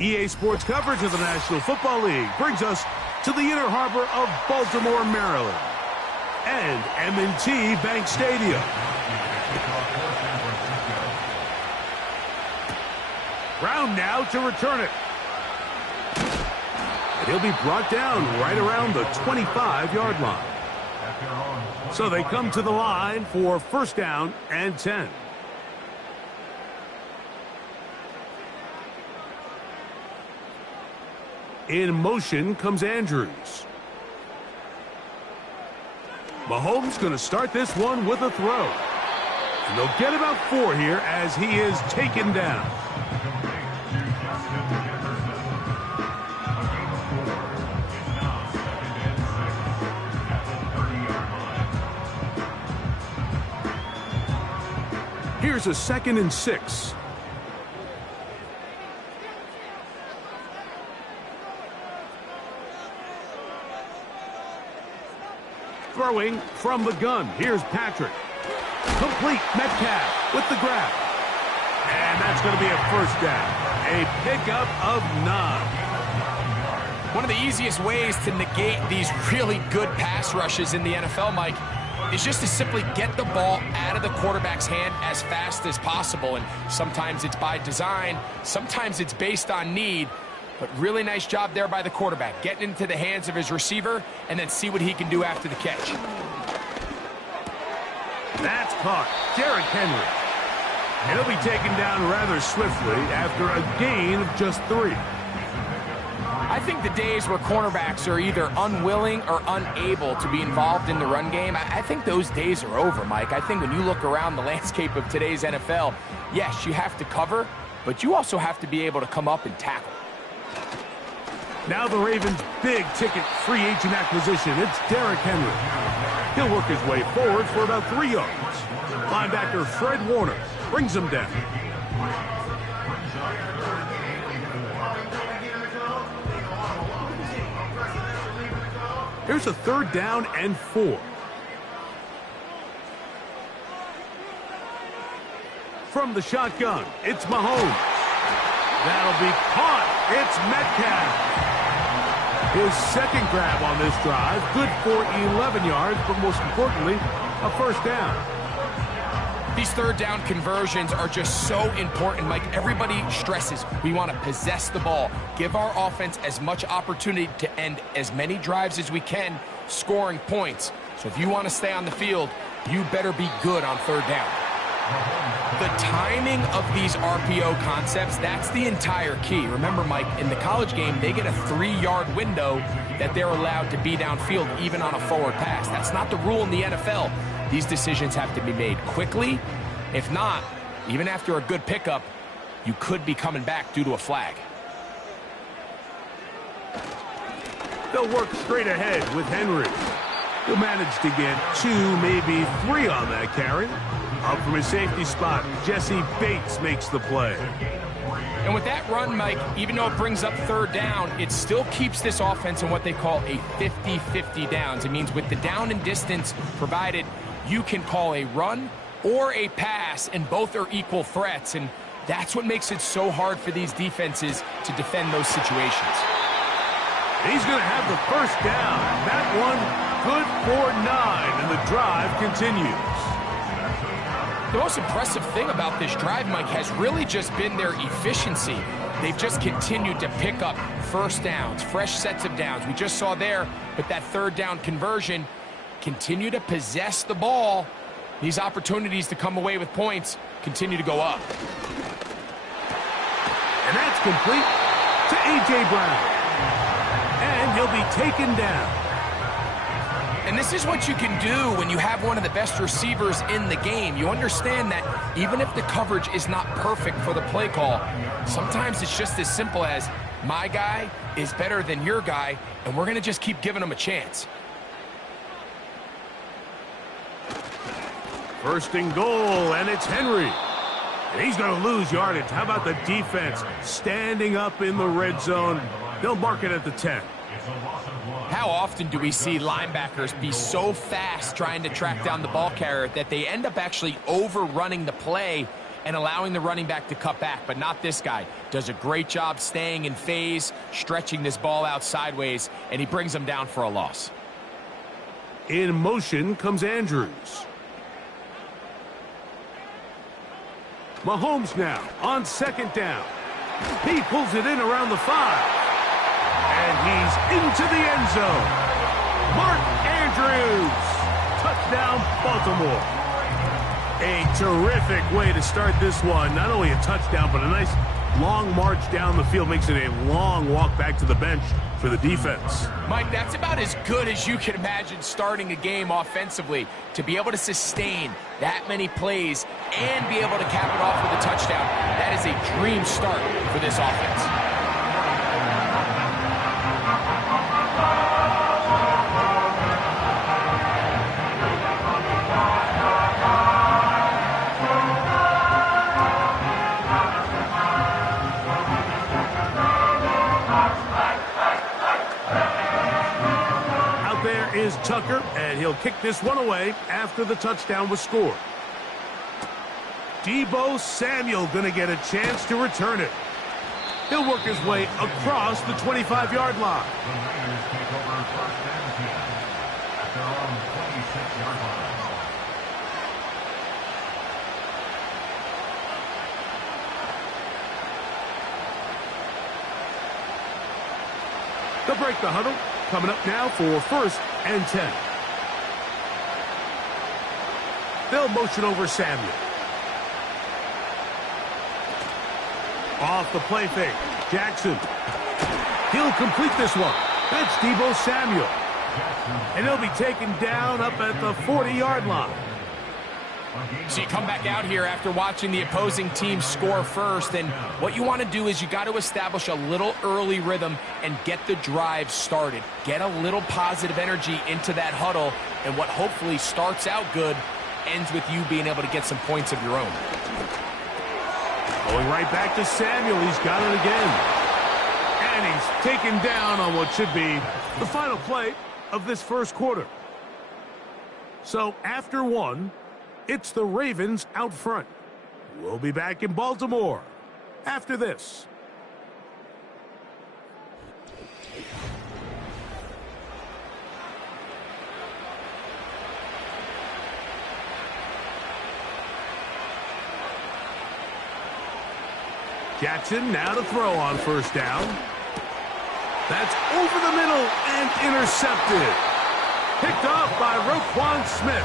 EA Sports coverage of the National Football League brings us to the inner harbor of Baltimore, Maryland, and M&T Bank Stadium. Brown now to return it. And he'll be brought down right around the 25-yard line. So they come to the line for first down and 10. In motion comes Andrews. Mahomes going to start this one with a throw. And they'll get about 4 here as he is taken down. Here's a 2nd and 6. Throwing from the gun. Here's Patrick. Complete. Metcalf with the grab. And that's going to be a first down. A pickup of 9. One of the easiest ways to negate these really good pass rushes in the NFL, Mike, is just to simply get the ball out of the quarterback's hand as fast as possible. And sometimes it's by design. Sometimes it's based on need. But really nice job there by the quarterback, getting into the hands of his receiver and then see what he can do after the catch. That's caught. Derrick Henry. And he'll be taken down rather swiftly after a gain of just 3. I think the days where cornerbacks are either unwilling or unable to be involved in the run game, I think those days are over, Mike. I think when you look around the landscape of today's NFL, yes, you have to cover, but you also have to be able to come up and tackle. Now the Ravens' big-ticket free agent acquisition. It's Derrick Henry. He'll work his way forward for about 3 yards. Linebacker Fred Warner brings him down. Here's a 3rd down and 4. From the shotgun, it's Mahomes. That'll be caught. It's Metcalf. His 2nd grab on this drive, good for 11 yards, but most importantly, a first down. These 3rd down conversions are just so important, Mike. Everybody stresses we want to possess the ball, give our offense as much opportunity to end as many drives as we can, scoring points. So if you want to stay on the field, you better be good on 3rd down. The timing of these RPO concepts, that's the entire key. Remember, Mike, in the college game, they get a 3-yard window that they're allowed to be downfield even on a forward pass. That's not the rule in the NFL. These decisions have to be made quickly. If not, even after a good pickup, you could be coming back due to a flag. They'll work straight ahead with Henry. He'll manage to get 2, maybe 3 on that carry. Up from his safety spot, Jesse Bates makes the play. And with that run, Mike, even though it brings up 3rd down, it still keeps this offense in what they call a 50-50 downs. It means with the down and distance provided, you can call a run or a pass, and both are equal threats. And that's what makes it so hard for these defenses to defend those situations. He's going to have the first down. That one good for 9, and the drive continues. The most impressive thing about this drive, Mike, has really just been their efficiency. They've just continued to pick up first downs, fresh sets of downs. We just saw there with that 3rd down conversion, continue to possess the ball. These opportunities to come away with points continue to go up. And that's complete to A.J. Brown. And he'll be taken down. And this is what you can do when you have one of the best receivers in the game. You understand that even if the coverage is not perfect for the play call, sometimes it's just as simple as my guy is better than your guy, and we're going to just keep giving him a chance. First and goal, and it's Henry. And he's going to lose yardage. How about the defense standing up in the red zone? They'll mark it at the 10. How often do we see linebackers be so fast trying to track down the ball carrier that they end up actually overrunning the play and allowing the running back to cut back? But not this guy. Does a great job staying in phase, stretching this ball out sideways, and he brings them down for a loss. In motion comes Andrews. Mahomes now on second down. He pulls it in around the 5. And he's into the end zone. Mark Andrews. Touchdown, Baltimore. A terrific way to start this one. Not only a touchdown, but a nice long march down the field. Makes it a long walk back to the bench for the defense. Mike, that's about as good as you can imagine starting a game offensively. To be able to sustain that many plays and be able to cap it off with a touchdown, that is a dream start for this offense. Is Tucker, and he'll kick this one away after the touchdown was scored. Deebo Samuel going to get a chance to return it. He'll work his way across the 25-yard line. They'll break the huddle. Coming up now for first and 10. They'll motion over Samuel. Off the play fake. Jackson. He'll complete this one. That's Deebo Samuel. And he'll be taken down up at the 40-yard line. So you come back out here after watching the opposing team score first, and what you want to do is you got to establish a little early rhythm and get the drive started. Get a little positive energy into that huddle, and what hopefully starts out good ends with you being able to get some points of your own. Going right back to Samuel. He's got it again. And he's taken down on what should be the final play of this first quarter. So after one, it's the Ravens out front. We'll be back in Baltimore after this. Jackson now to throw on first down. That's over the middle and intercepted. Picked off by Roquan Smith.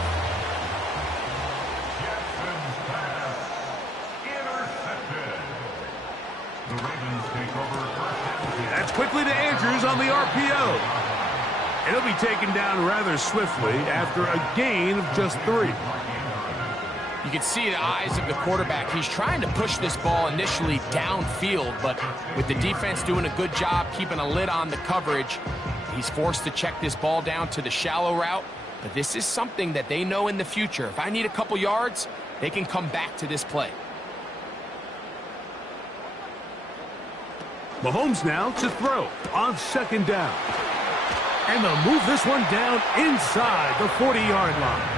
That's quickly to Andrews on the RPO. And he'll be taken down rather swiftly after a gain of just 3. You can see the eyes of the quarterback. He's trying to push this ball initially downfield, but with the defense doing a good job keeping a lid on the coverage, he's forced to check this ball down to the shallow route. But this is something that they know in the future. If I need a couple yards, they can come back to this play. Mahomes now to throw on second down. And they'll move this one down inside the 40-yard line.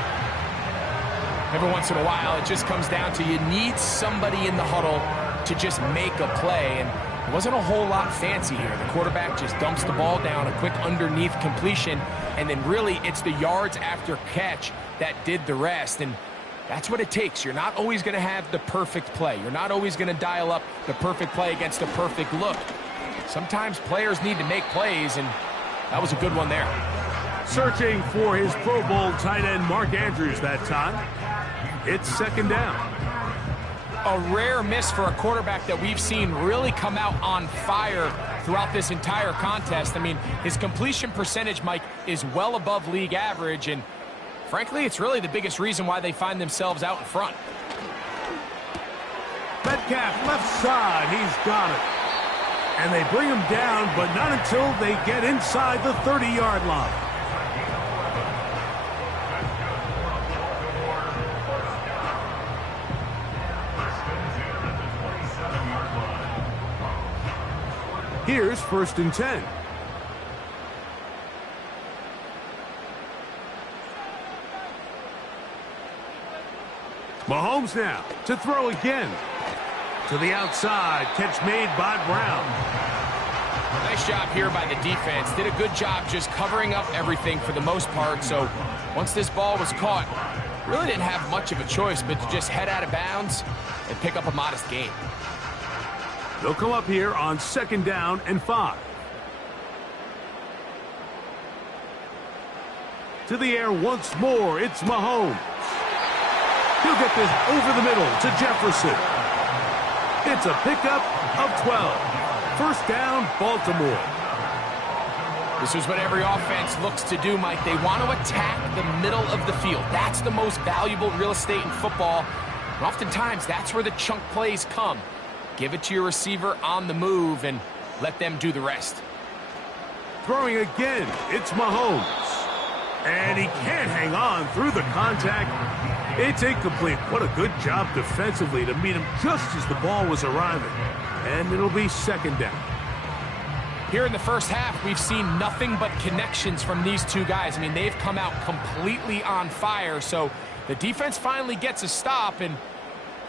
Every once in a while, it just comes down to you need somebody in the huddle to just make a play. And it wasn't a whole lot fancy here. The quarterback just dumps the ball down, a quick underneath completion, and then really it's the yards after catch that did the rest. And that's what it takes. You're not always going to have the perfect play. You're not always going to dial up the perfect play against a perfect look. Sometimes players need to make plays, and that was a good one there. Searching for his Pro Bowl tight end Mark Andrews that time. It's second down. a rare miss for a quarterback that we've seen really come out on fire throughout this entire contest. I mean, his completion percentage, Mike, is well above league average, and frankly, it's really the biggest reason why they find themselves out in front. Metcalf, left side, he's got it. And they bring him down, but not until they get inside the 30-yard line. Here's 1st and 10. Mahomes now to throw again. To the outside, catch made by Brown. Nice job here by the defense. Did a good job just covering up everything for the most part. So once this ball was caught, really didn't have much of a choice but to just head out of bounds and pick up a modest gain. They'll come up here on 2nd down and 5. To the air once more, it's Mahomes. He'll get this over the middle to Jefferson. It's a pickup of 12. 1st down, Baltimore. This is what every offense looks to do, Mike. They want to attack the middle of the field. That's the most valuable real estate in football. And oftentimes, that's where the chunk plays come. Give it to your receiver on the move and let them do the rest. Throwing again, it's Mahomes. And he can't hang on through the contact. It's incomplete. What a good job defensively to meet him just as the ball was arriving. And it'll be 2nd down. Here in the first half, we've seen nothing but connections from these two guys. I mean, they've come out completely on fire. So the defense finally gets a stop, and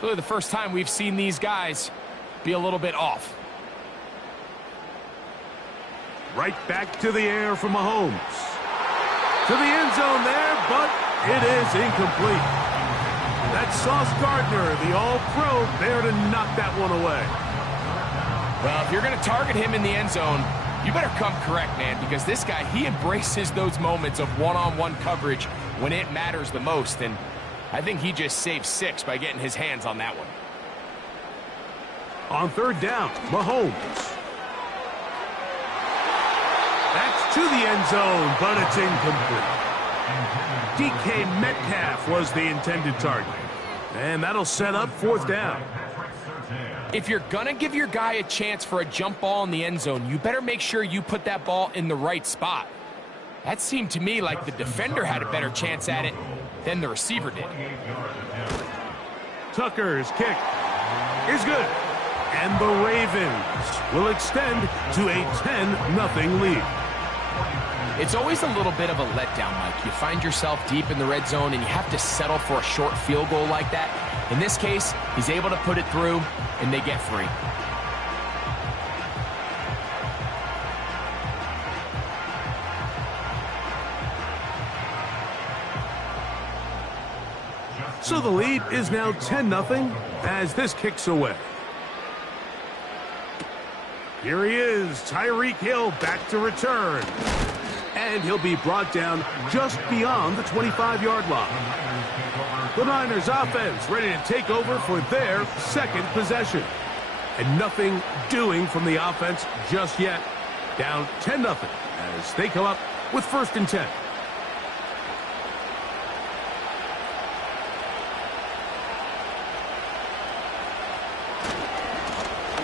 really the first time we've seen these guys be a little bit off. Right back to the air for Mahomes. To the end zone there, but it is incomplete. That's Sauce Gardner, the all-pro, there to knock that one away. Well, if you're going to target him in the end zone, you better come correct, man, because this guy, he embraces those moments of one-on-one coverage when it matters the most, and I think he just saved 6 by getting his hands on that one. On 3rd down, Mahomes. That's to the end zone, but it's incomplete. DK Metcalf was the intended target. And that'll set up 4th down. If you're going to give your guy a chance for a jump ball in the end zone, you better make sure you put that ball in the right spot. That seemed to me like the defender had a better chance at it than the receiver did. Tucker's kick is good. And the Ravens will extend to a 10-0 lead. It's always a little bit of a letdown, Mike. You find yourself deep in the red zone and you have to settle for a short field goal like that. In this case, he's able to put it through and they get free. So the lead is now 10-0 as this kicks away. Here he is, Tyreek Hill back to return. And he'll be brought down just beyond the 25-yard line. The Niners offense ready to take over for their 2nd possession. And nothing doing from the offense just yet. Down 10-0 as they come up with 1st and 10.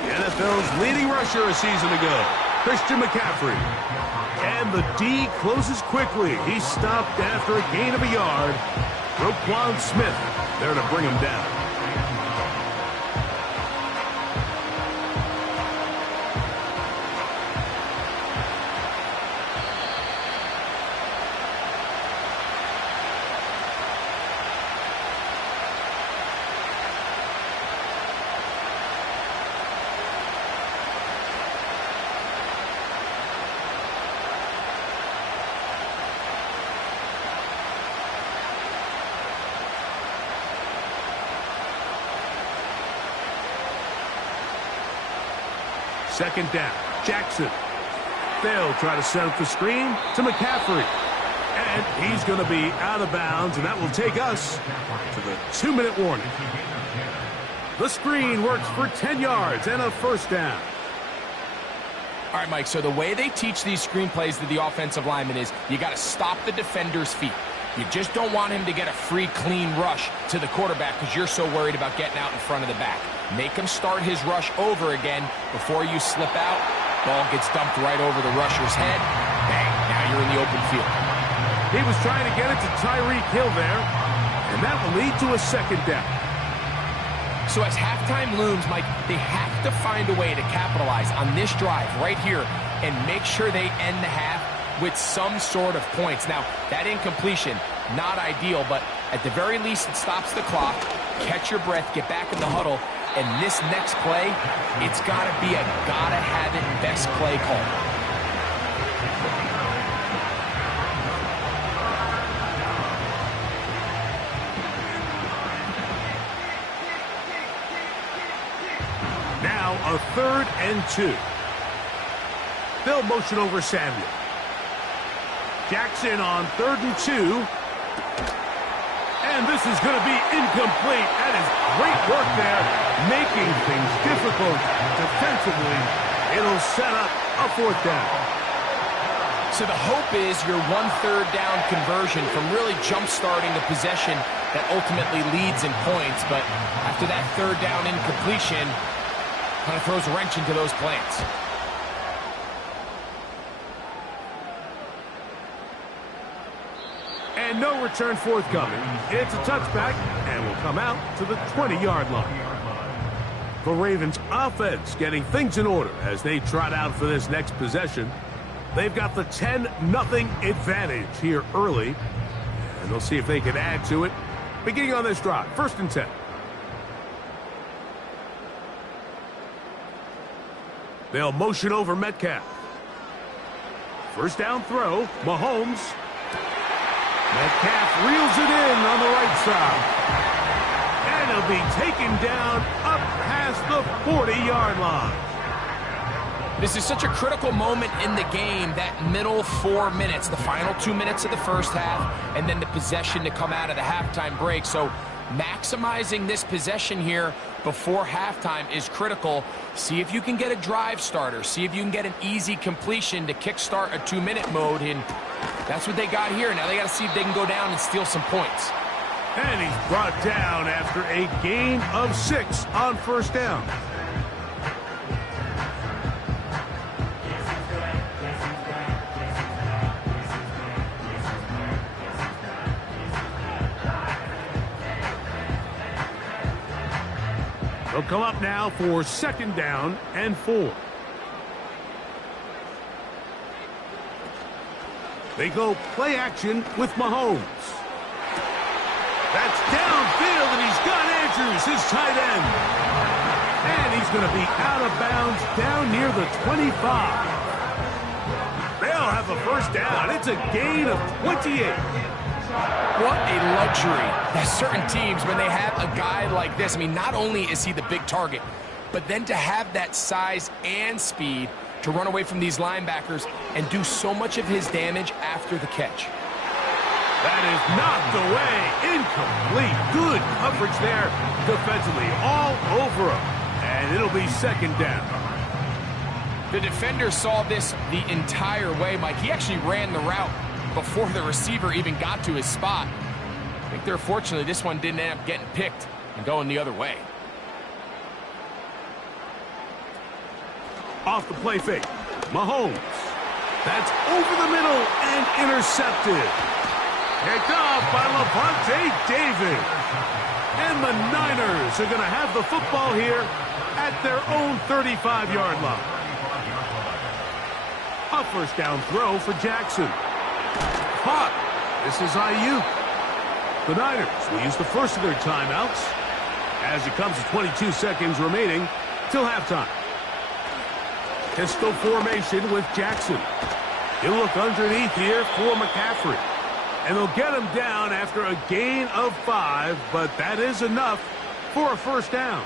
The NFL's leading rusher a season ago, Christian McCaffrey. And the D closes quickly. He stopped after a gain of a yard. Roquan Smith there to bring him down. Second down, Jackson. They'll try to set up the screen to McCaffrey. And he's going to be out of bounds, and that will take us to the 2-minute warning. The screen works for 10 yards and a first down. All right, Mike, so the way they teach these screenplays to the offensive lineman is you got to stop the defender's feet. You just don't want him to get a free, clean rush to the quarterback because you're so worried about getting out in front of the back. Make him start his rush over again before you slip out. Ball gets dumped right over the rusher's head. Bang, now you're in the open field. He was trying to get it to Tyreek Hill there, and that will lead to a second down. So as halftime looms, Mike, they have to find a way to capitalize on this drive right here and make sure they end the half with some sort of points. Now, that incompletion, not ideal, but at the very least, it stops the clock. Catch your breath, get back in the huddle, and this next play, it's got to be a gotta-have-it best play call. Now a 3rd and 2. They'll motion over Samuel. Jackson on 3rd and 2. And this is going to be incomplete. That is great work there, making things difficult defensively. It'll set up a 4th down. So the hope is your 1/3 down conversion from really jump-starting a possession that ultimately leads in points. But after that 3rd down incompletion, kind of throws a wrench into those plans. And no return forthcoming. It's a touchback, and will come out to the 20-yard line. The Ravens offense getting things in order as they trot out for this next possession. They've got the 10-0 advantage here early, and they'll see if they can add to it. Beginning on this drive, 1st and 10. They'll motion over Metcalf. 1st down throw, Mahomes. Metcalf reels it in on the right side. And he'll be taken down up past the 40-yard line. This is such a critical moment in the game, that middle 4 minutes, the final 2 minutes of the first half, and then the possession to come out of the halftime break. So maximizing this possession here before halftime is critical. See if you can get a drive starter. See if you can get an easy completion to kickstart a 2-minute mode, and that's what they got here. Now they got to see if they can go down and steal some points. And he's brought down after a gain of 6 on 1st down. They'll come up now for 2nd down and 4. They go play action with Mahomes. That's downfield, and he's got Andrews, his tight end. And he's going to be out of bounds down near the 25. They'll have a 1st down. It's a gain of 28. What a luxury that certain teams, when they have a guy like this, I mean, not only is he the big target, but then to have that size and speed to run away from these linebackers and do so much of his damage after the catch. That is knocked away. Incomplete. Good coverage there defensively. All over him. And it'll be 2nd down. The defender saw this the entire way, Mike. He actually ran the route before the receiver even got to his spot. I think they're fortunately this one didn't end up getting picked and going the other way. Off the play fake. Mahomes. That's over the middle and intercepted. Picked off by Levante David. And the Niners are going to have the football here at their own 35-yard line. A 1st down throw for Jackson. Caught. This is IU. The Niners will use the first of their timeouts as it comes to 22 seconds remaining till halftime. Pistol formation with Jackson. He'll look underneath here for McCaffrey. And they'll get him down after a gain of 5, but that is enough for a 1st down.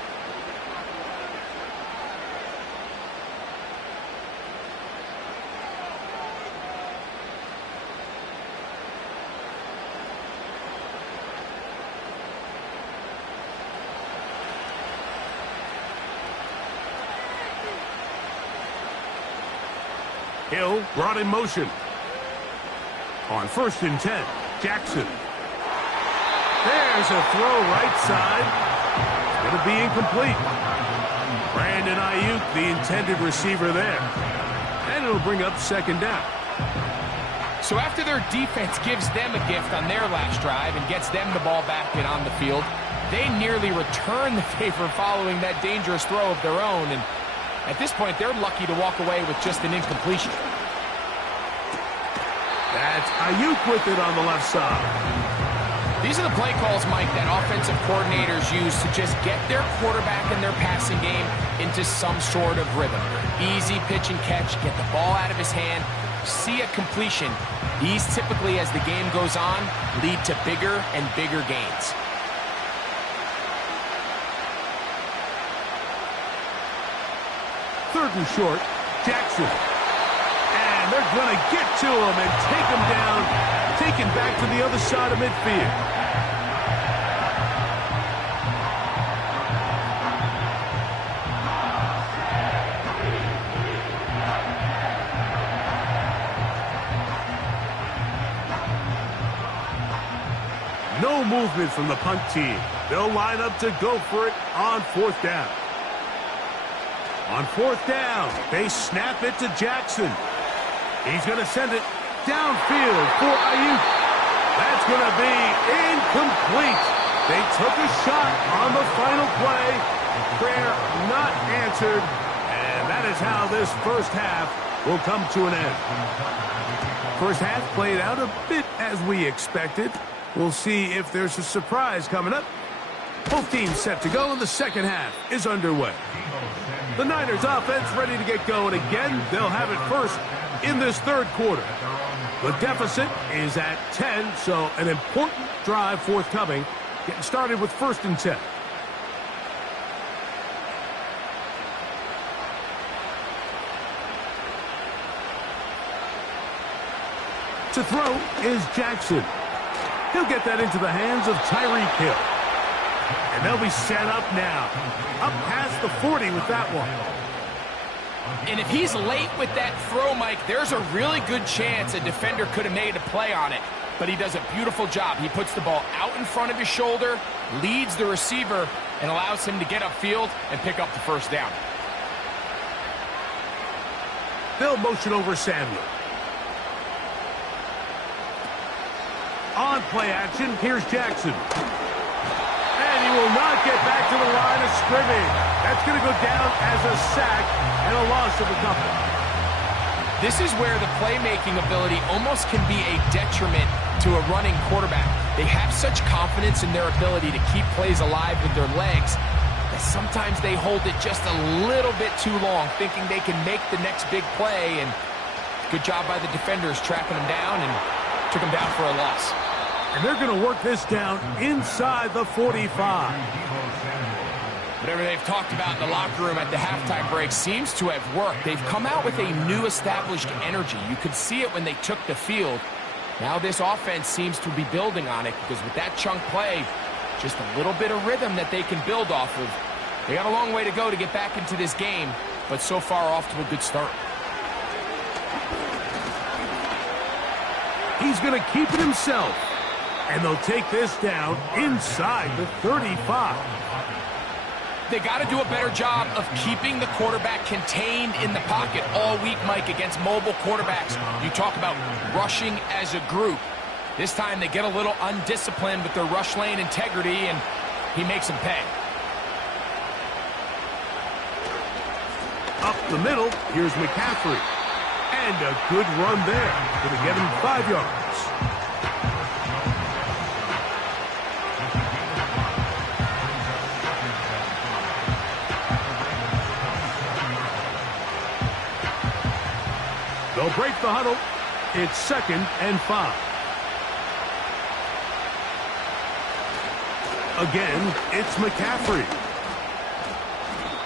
Hill brought in motion. On 1st and 10, Jackson. There's a throw right side. It's going to be incomplete. Brandon Ayuk, the intended receiver there. And it'll bring up 2nd down. So after their defense gives them a gift on their last drive and gets them the ball back and on the field, they nearly return the favor following that dangerous throw of their own. And at this point, they're lucky to walk away with just an incompletion. That's Ayuk with it on the left side. These are the play calls, Mike, that offensive coordinators use to just get their quarterback and their passing game into some sort of rhythm. Easy pitch and catch, get the ball out of his hand, see a completion. These typically, as the game goes on, lead to bigger and bigger gains. Third and short, Jackson. And they're going to get to him and take him down, take him back to the other side of midfield. No movement from the punt team. They'll line up to go for it on 4th down. On 4th down, they snap it to Jackson. He's going to send it downfield for Ayuk. That's going to be incomplete. They took a shot on the final play. Prayer not answered. And that is how this first half will come to an end. First half played out a bit as we expected. We'll see if there's a surprise coming up. Both teams set to go, and the second half is underway. The Niners offense ready to get going again. They'll have it first in this 3rd quarter. The deficit is at 10, so an important drive forthcoming. Getting started with 1st and 10. To throw is Jackson. He'll get that into the hands of Tyreek Hill. And they'll be set up now. Up past the 40 with that one. And if he's late with that throw, Mike, there's a really good chance a defender could have made a play on it. But he does a beautiful job. He puts the ball out in front of his shoulder, leads the receiver, and allows him to get upfield and pick up the 1st down. They'll motion over Samuel. On play action, here's Jackson. And he will not get back to the line of scrimmage. That's going to go down as a sack and a loss of a couple. This is where the playmaking ability almost can be a detriment to a running quarterback. They have such confidence in their ability to keep plays alive with their legs that sometimes they hold it just a little bit too long, thinking they can make the next big play. And good job by the defenders tracking them down and took them down for a loss. And they're going to work this down inside the 45. Whatever they've talked about in the locker room at the halftime break seems to have worked. They've come out with a new established energy. You could see it when they took the field. Now this offense seems to be building on it because with that chunk play, just a little bit of rhythm that they can build off of. They got a long way to go to get back into this game, but so far off to a good start. He's going to keep it himself. And they'll take this down inside the 35. They got to do a better job of keeping the quarterback contained in the pocket all week, Mike, against mobile quarterbacks. You talk about rushing as a group. This time they get a little undisciplined with their rush lane integrity, and he makes them pay. Up the middle, here's McCaffrey. And a good run there. Going to get him 5 yards. They'll break the huddle. It's 2nd and 5. Again, it's McCaffrey.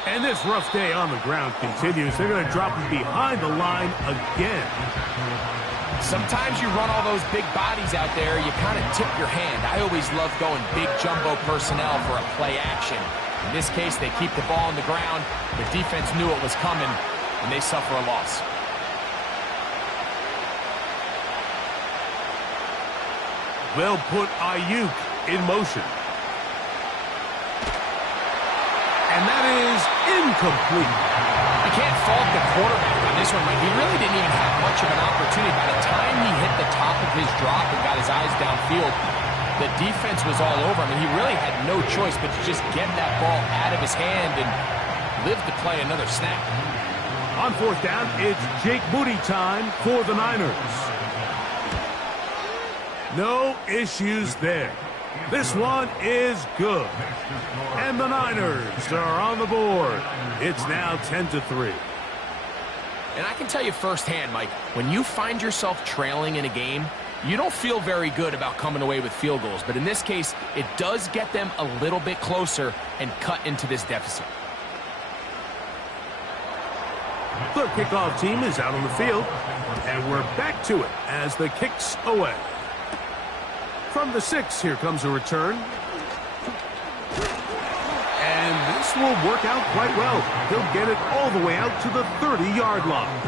And this rough day on the ground continues. They're going to drop him behind the line again. Sometimes you run all those big bodies out there, you kind of tip your hand. I always love going big jumbo personnel for a play action. In this case, they keep the ball on the ground. The defense knew it was coming, and they suffer a loss. They'll put Ayuk in motion. And that is incomplete. You can't fault the quarterback on this one, Mike. He really didn't even have much of an opportunity. By the time he hit the top of his drop and got his eyes downfield, the defense was all over him, and he really had no choice but to just get that ball out of his hand and live to play another snap. On fourth down, it's Jake Moody time for the Niners. No issues there. This one is good. And the Niners are on the board. It's now 10-3. And I can tell you firsthand, Mike, when you find yourself trailing in a game, you don't feel very good about coming away with field goals. But in this case, it does get them a little bit closer and cut into this deficit. The kickoff team is out on the field, and we're back to it as the kick's away. From the 6, here comes a return. And this will work out quite well. He'll get it all the way out to the 30-yard line.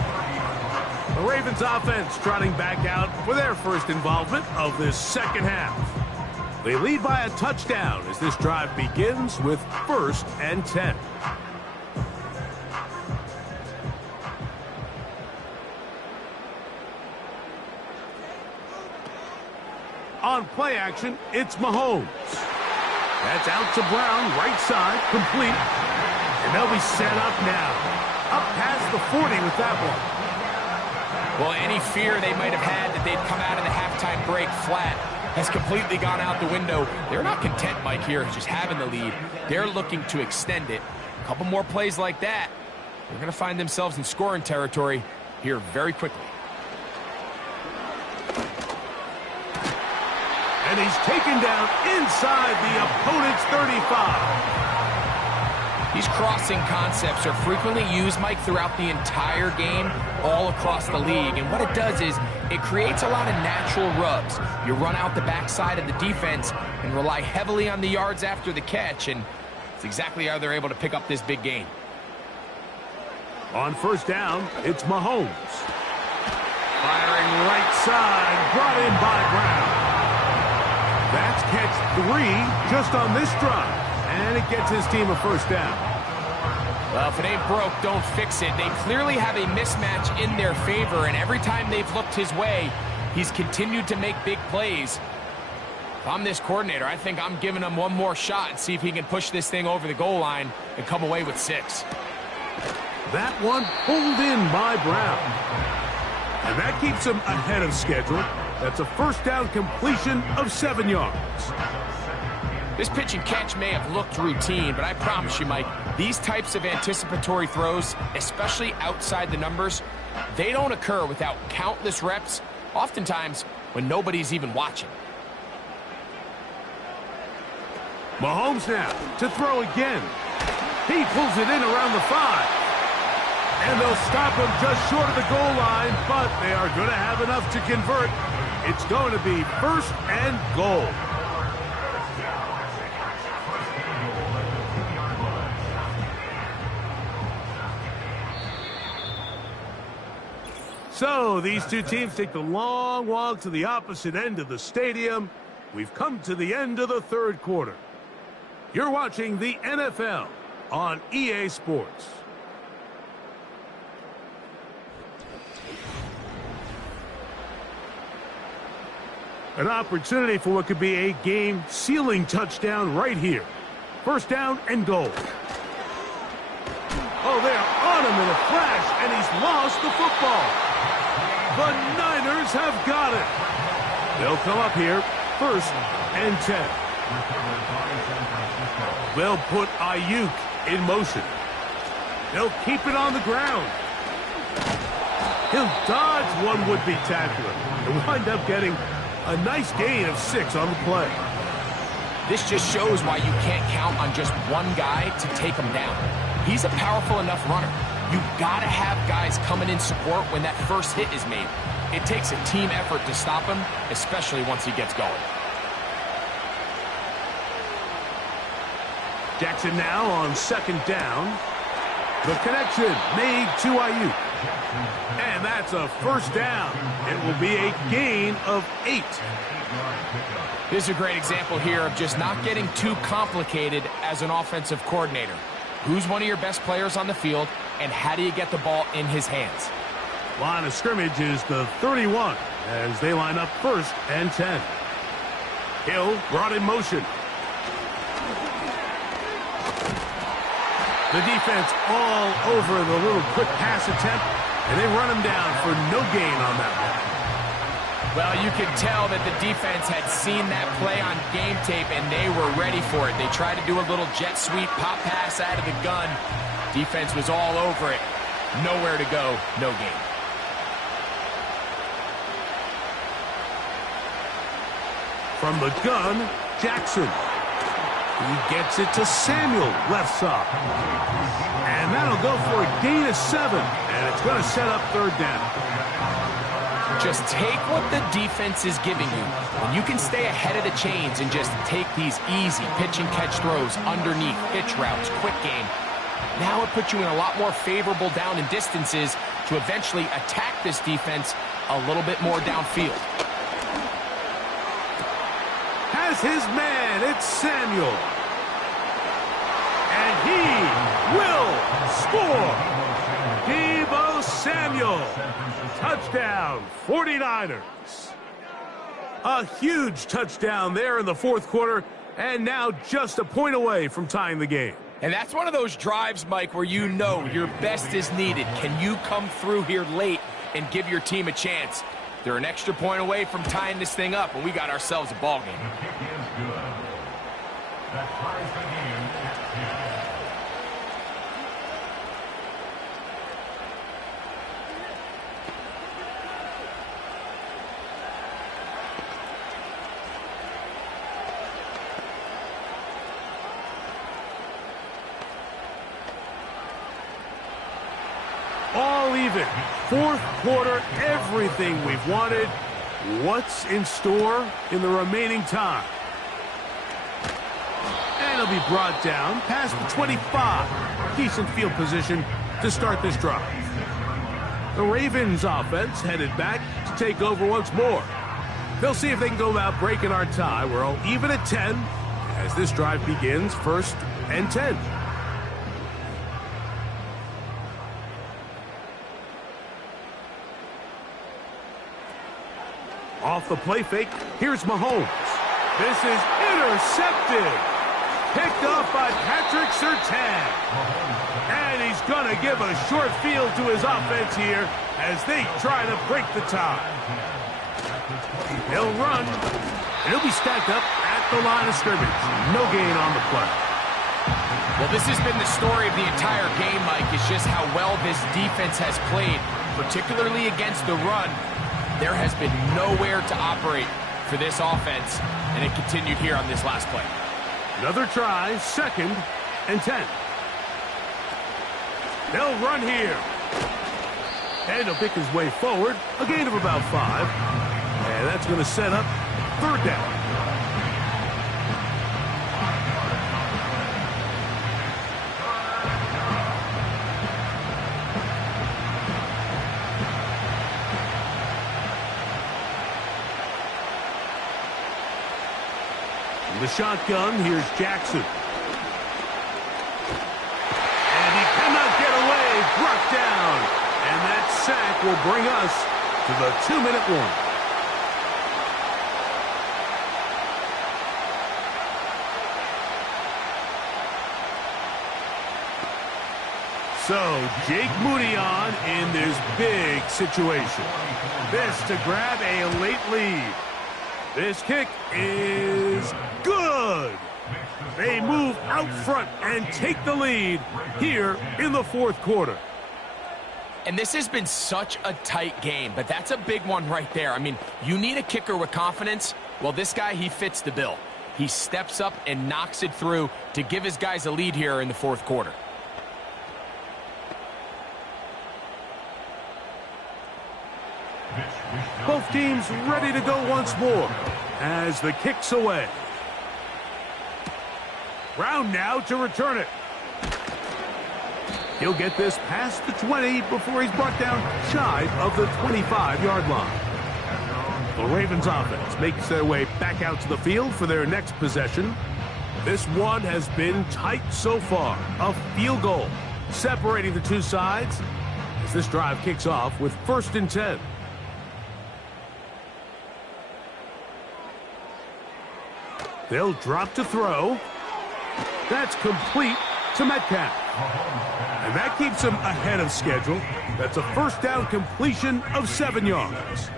The Ravens offense trotting back out for their first involvement of this second half. They lead by a touchdown as this drive begins with 1st and 10. On play action, it's Mahomes. That's out to Brown, right side, complete. And they'll be set up now. Up past the 40 with that one. Well, any fear they might have had that they'd come out of the halftime break flat has completely gone out the window. They're not content, Mike, here, just having the lead. They're looking to extend it. A couple more plays like that, they're going to find themselves in scoring territory here very quickly. And he's taken down inside the opponent's 35. These crossing concepts are frequently used, Mike, throughout the entire game, all across the league. And what it does is it creates a lot of natural rubs. You run out the backside of the defense and rely heavily on the yards after the catch, and it's exactly how they're able to pick up this big gain. On first down, it's Mahomes. Firing right side, brought in by Brown. That's catch 3 just on this drive. And it gets his team a first down. Well, if it ain't broke, don't fix it. They clearly have a mismatch in their favor, and every time they've looked his way, he's continued to make big plays. If I'm this coordinator, I think I'm giving him one more shot and see if he can push this thing over the goal line and come away with 6. That one pulled in by Brown. And that keeps him ahead of schedule. That's a first down completion of 7 yards. This pitch and catch may have looked routine, but I promise you, Mike, these types of anticipatory throws, especially outside the numbers, they don't occur without countless reps, oftentimes when nobody's even watching. Mahomes now to throw again. He pulls it in around the 5. And they'll stop him just short of the goal line, but they are going to have enough to convert. It's going to be 1st and goal. So these two teams take the long walk to the opposite end of the stadium. We've come to the end of the third quarter. You're watching the NFL on EA Sports. An opportunity for what could be a game-sealing touchdown right here. First down and goal. Oh, they are on him in a flash, and he's lost the football. The Niners have got it. They'll come up here, 1st and 10. They'll put Ayuk in motion. They'll keep it on the ground. He'll dodge one would-be tackler and wind up getting a nice gain of 6 on the play. This just shows why you can't count on just one guy to take him down. He's a powerful enough runner. You've got to have guys coming in support when that first hit is made. It takes a team effort to stop him, especially once he gets going. Jackson now on 2nd down. The connection made to Ayuk. And that's a first down. It will be a gain of 8. This is a great example here of just not getting too complicated as an offensive coordinator. Who's one of your best players on the field, and how do you get the ball in his hands? Line of scrimmage is the 31 as they line up 1st and 10. Hill brought in motion. The defense all over the little quick pass attempt, and they run him down for no gain on that one. Well, you can tell that the defense had seen that play on game tape, and they were ready for it. They tried to do a little jet sweep, pop pass out of the gun. Defense was all over it. Nowhere to go, no gain. From the gun, Jackson. He gets it to Samuel, left side. And that'll go for a gain of 7, and it's going to set up 3rd down. Just take what the defense is giving you. When you can stay ahead of the chains and just take these easy pitch and catch throws underneath, pitch routes, quick game, now it puts you in a lot more favorable down and distances to eventually attack this defense a little bit more downfield. Has his man, it's Samuel. And he will score. Deebo Samuel. Touchdown, 49ers. A huge touchdown there in the 4th quarter, and now just a point away from tying the game. And that's one of those drives, Mike, where you know your best is needed. Can you come through here late and give your team a chance? They're an extra point away from tying this thing up, and we got ourselves a ball game. All even. 4th quarter, everything we've wanted. What's in store in the remaining time? And it'll be brought down past the 25. Decent field position to start this drive. The Ravens offense headed back to take over once more. They'll see if they can go about breaking our tie. We're all even at 10 as this drive begins 1st and 10. Off the play fake, here's Mahomes. This is intercepted. Picked off by Patrick Surtain. And he's going to give a short field to his offense here as they try to break the tie. He'll run. And he'll be stacked up at the line of scrimmage. No gain on the play. Well, this has been the story of the entire game, Mike, is just how well this defense has played, particularly against the run. There has been nowhere to operate for this offense, and it continued here on this last play. Another try, 2nd and 10. They'll run here. And he'll pick his way forward, a gain of about 5. And that's going to set up 3rd down. The shotgun, here's Jackson. And he cannot get away, brought down. And that sack will bring us to the 2-minute warning. So, Jake Moody on in this big situation. This to grab a late lead. This kick is good. They move out front and take the lead here in the 4th quarter. And this has been such a tight game, but that's a big one right there. I mean, you need a kicker with confidence. Well, this guy, he fits the bill. He steps up and knocks it through to give his guys a lead here in the 4th quarter. Both teams ready to go once more as the kick's away. Brown now to return it. He'll get this past the 20 before he's brought down shy of the 25-yard line. The Ravens offense makes their way back out to the field for their next possession. This one has been tight so far. A field goal separating the two sides as this drive kicks off with 1st and 10. They'll drop to throw. That's complete to Metcalf. And that keeps him ahead of schedule. That's a 1st down completion of 7 yards.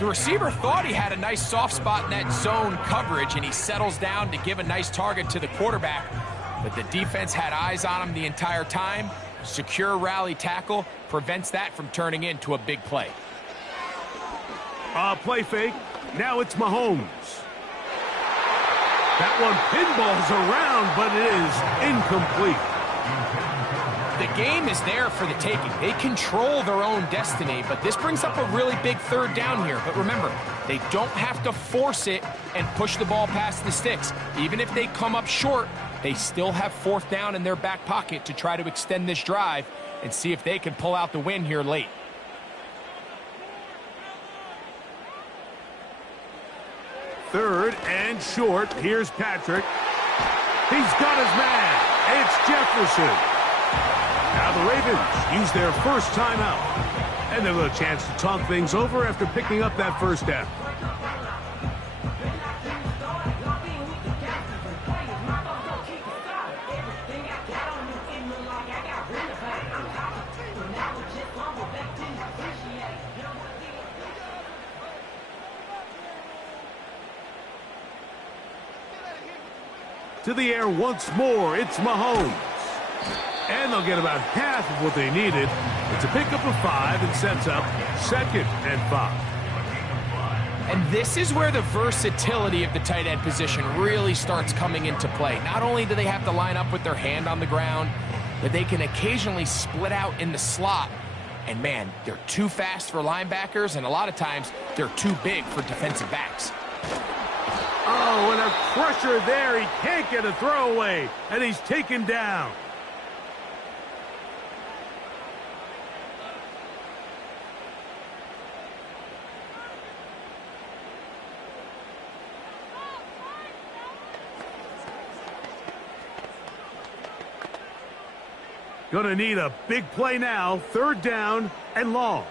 The receiver thought he had a nice soft spot in that zone coverage, and he settles down to give a nice target to the quarterback. But the defense had eyes on him the entire time. Secure rally tackle prevents that from turning into a big play. Play fake. Now it's Mahomes. That one pinballs around, but it is incomplete. The game is there for the taking. They control their own destiny, but this brings up a really big 3rd down here. But remember, they don't have to force it and push the ball past the sticks. Even if they come up short, they still have 4th down in their back pocket to try to extend this drive and see if they can pull out the win here late. Third and short. Here's Patrick. He's got his man. It's Jefferson. Now the Ravens use their first timeout. And they'll have a chance to talk things over after picking up that 1st down. To the air once more, it's Mahomes. And they'll get about half of what they needed. It's a pickup of 5 and sets up 2nd and 5. And this is where the versatility of the tight end position really starts coming into play. Not only do they have to line up with their hand on the ground, but they can occasionally split out in the slot. And man, they're too fast for linebackers, and a lot of times they're too big for defensive backs. Oh, and a crusher there. He can't get a throwaway, and he's taken down. Gonna need a big play now. 3rd down and long.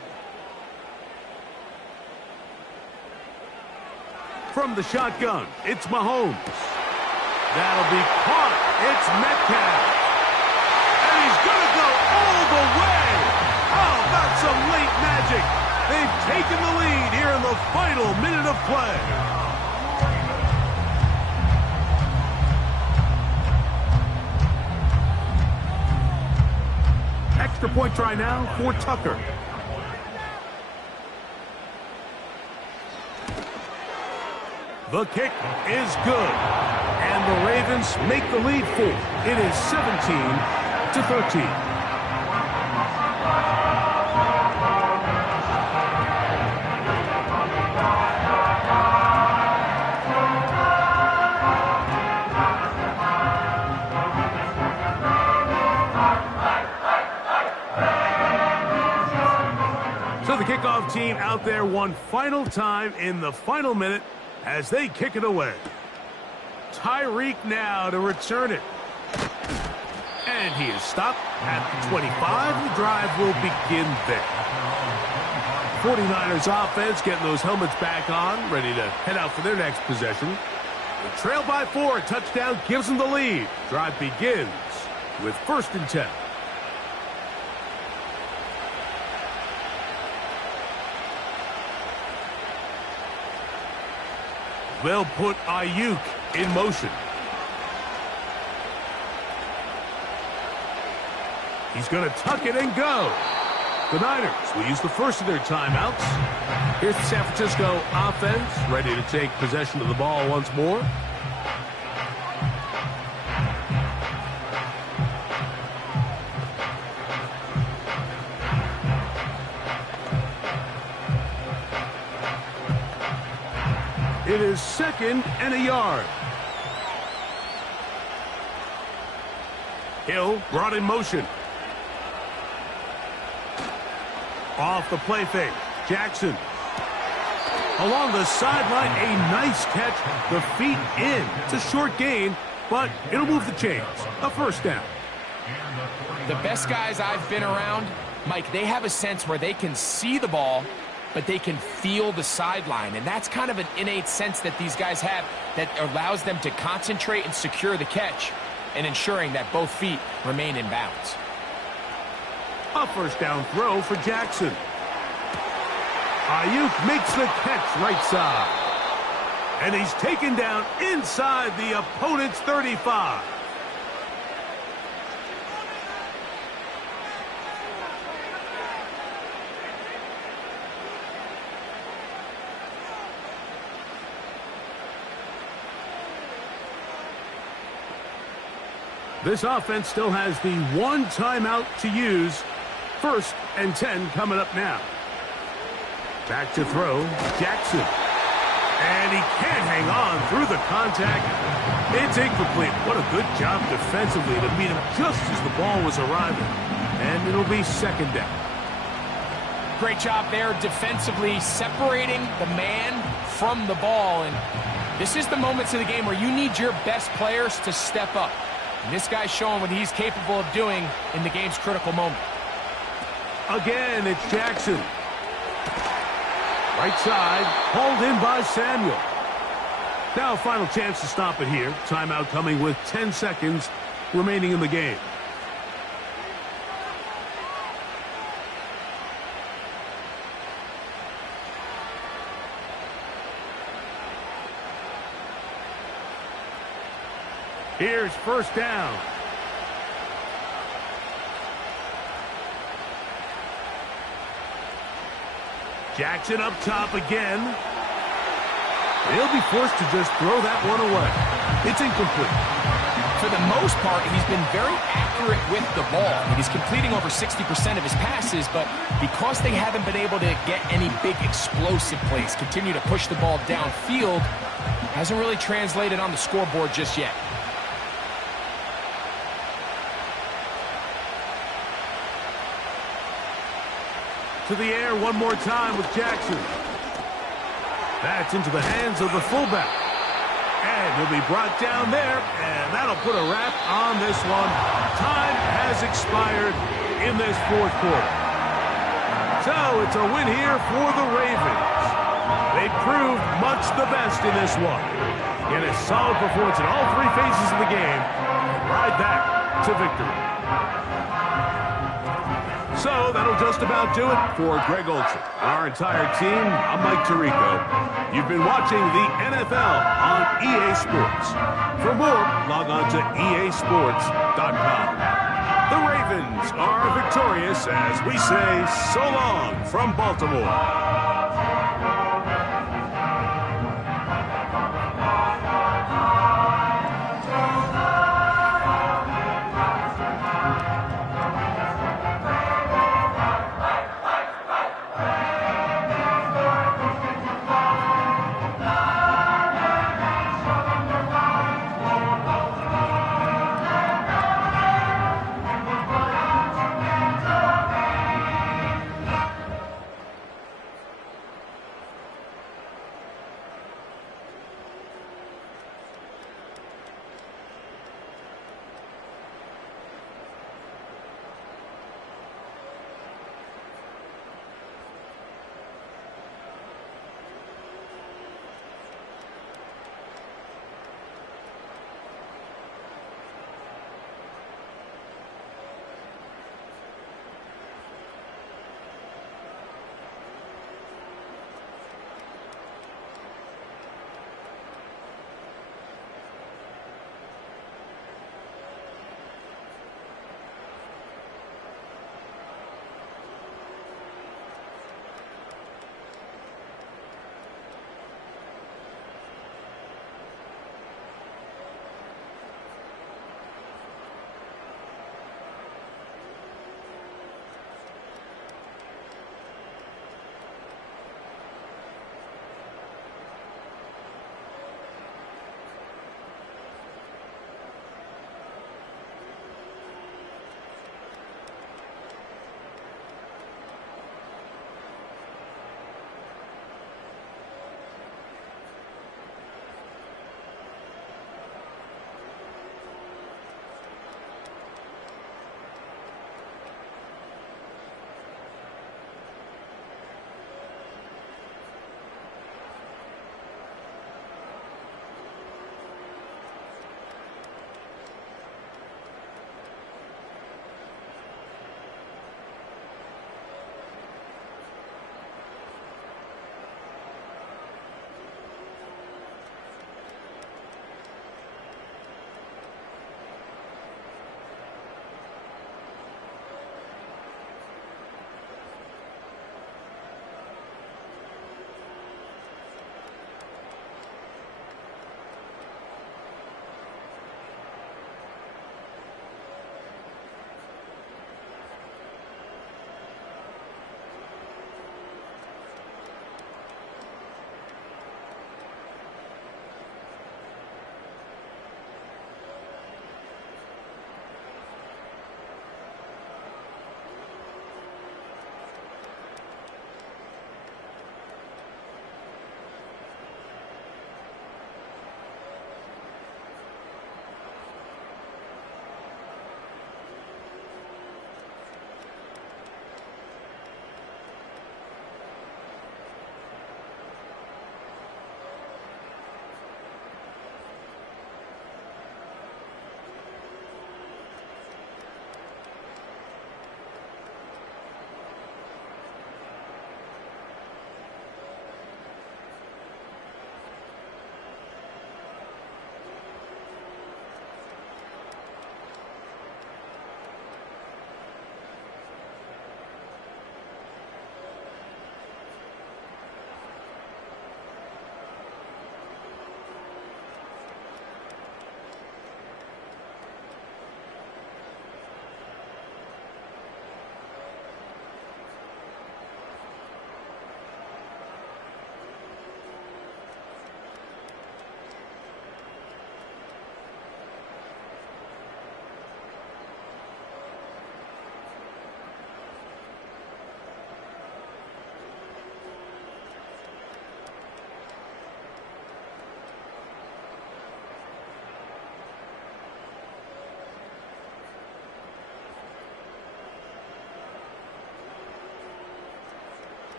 From the shotgun, it's Mahomes. That'll be caught. It's Metcalf. And he's gonna go all the way. How about some late magic? They've taken the lead here in the final minute of play. Extra point try now for Tucker. The kick is good. And the Ravens make the lead 4. It is 17-13. So the kickoff team out there one final time in the final minute as they kick it away. Tyreek now to return it. And he is stopped at the 25. The drive will begin there. 49ers offense getting those helmets back on, ready to head out for their next possession. The trail by 4. Touchdown gives them the lead. Drive begins with 1st and 10. They'll put Ayuk in motion. He's going to tuck it and go. The Niners will use the first of their timeouts. Here's the San Francisco offense, ready to take possession of the ball once more. It is 2nd and a yard. Hill brought in motion. Off the play fake. Jackson. Along the sideline, a nice catch. The feet in. It's a short gain, but it'll move the chains. A first down. The best guys I've been around, Mike, they have a sense where they can see the ball, but they can feel the sideline. And that's kind of an innate sense that these guys have that allows them to concentrate and secure the catch and ensuring that both feet remain in bounds. A first down throw for Jackson. Ayuk makes the catch right side. And he's taken down inside the opponent's 35. This offense still has the one timeout to use. 1st and 10 coming up now. Back to throw, Jackson. And he can't hang on through the contact. It's incomplete. What a good job defensively to meet him just as the ball was arriving. And it'll be 2nd down. Great job there defensively, separating the man from the ball. And this is the moments of the game where you need your best players to step up. And this guy's showing what he's capable of doing in the game's critical moment. Again, it's Jackson. Right side, hauled in by Samuel. Now, final chance to stop it here. Timeout coming with 10 seconds remaining in the game. Here's 1st down. Jackson up top again. He'll be forced to just throw that one away. It's incomplete. For the most part, he's been very accurate with the ball. He's completing over 60% of his passes, but because they haven't been able to get any big explosive plays, continue to push the ball downfield, hasn't really translated on the scoreboard just yet. To the air one more time with Jackson. That's into the hands of the fullback. And he'll be brought down there, and that'll put a wrap on this one. Time has expired in this 4th quarter. So it's a win here for the Ravens. They proved much the best in this one. Get a solid performance in all 3 phases of the game. Ride that to victory. So that'll just about do it for Greg Olson and our entire team. I'm Mike Tirico. You've been watching the NFL on EA Sports. For more, log on to easports.com. The Ravens are victorious as we say so long from Baltimore.